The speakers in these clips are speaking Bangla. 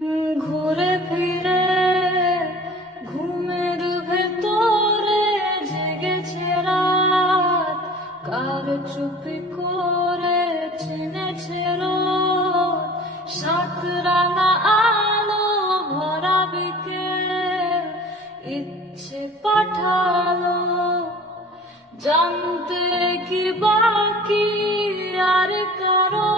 ঘুরে ফিরে ঘুমের ভেতরে জেগেছে রাত, কার চুপি করে চিনেছে রোদ, সাত রাঙা আলো ভরা বিকেল ইচ্ছে পাঠালো জানতে কি বাকি আর কারো।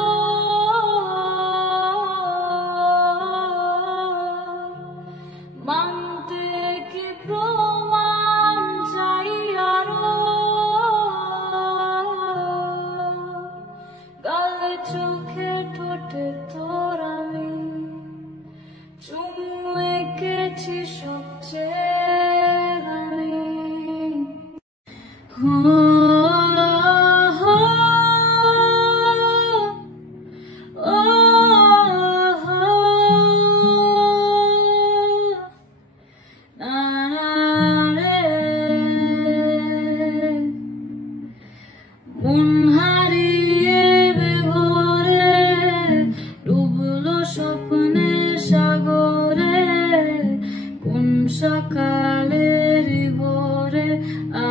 মানতে কি প্রমাণ চাই আরো, গালে চোখে ঠোঁটে তোর আমি চুমু এঁকেছি সবচেয়ে দামি। মন হারিয়ে বেঘরে ডুবলো স্বপ্নের সাগরে, কোন সকালের ভোরে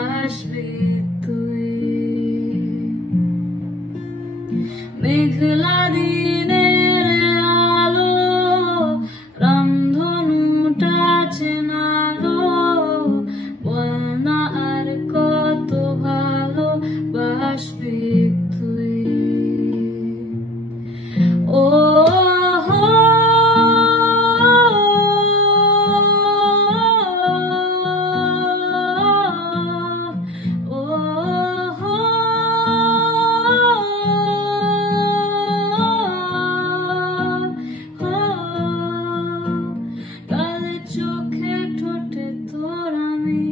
আসবি তুই। মেঘলা দিনের আলো রামধনুটা চেনালো, বল না আর কত ভালো বাসবি তুই। ও কালে চোখে ঠোঁটে তোর আমি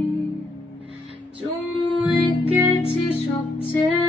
চুমু এঁকেছি সবচেয়ে